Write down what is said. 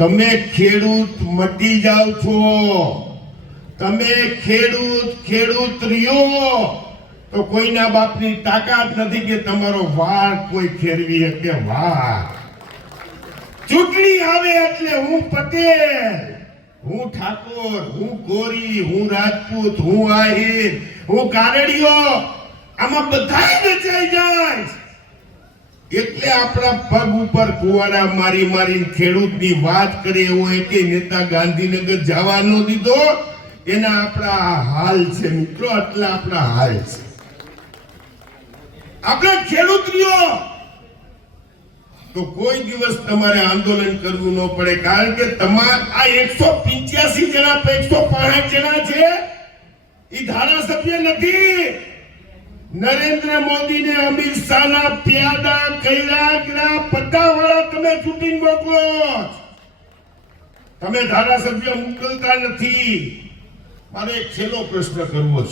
તમે ખેડૂત મટી જાવ છો. તમે ખેડૂત ખેડૂત રહ્યો. તો કોઈના બાપની તાકાત નથી કે તમારો વાળ કોઈ ખેરવી શકે. વાળ ચૂંટણી આવે એટલે હું પટેલ, હું ઠાકોર, હું ગોરી, હું રાજપૂત, હું આહિર, હું કારડિયો આમાં બધાય વેચાઈ જાય. એટલે આપણા પગ ઉપર કુવાડા મારી મારી ખેડૂતની વાત કરે એવો એક નેતા ગાંધીનગર જવા દીધો, એના આપણા હાલ છે મિત્રો, આટલા આપણા હાલ છે. આપણે ખેડૂત રહ્યો તો કોઈ દિવસ તમારે આંદોલન કરવું ન પડે, કારણ કે તમાર આ એકસો પિંચ્યાસી જણા એકસો પાંચ જણા છે એ ધારાસભ્ય નથી. નરેન્દ્ર મોદી ને અમિત શાહ ના પ્યાદા કૈલાકના પટ્ટાવાળા તમે ચૂંટીને મોકલો. તમે ધારાસભ્ય મોકલતા નથી મારે એક છેલ્લો પ્રશ્ન કરવો છે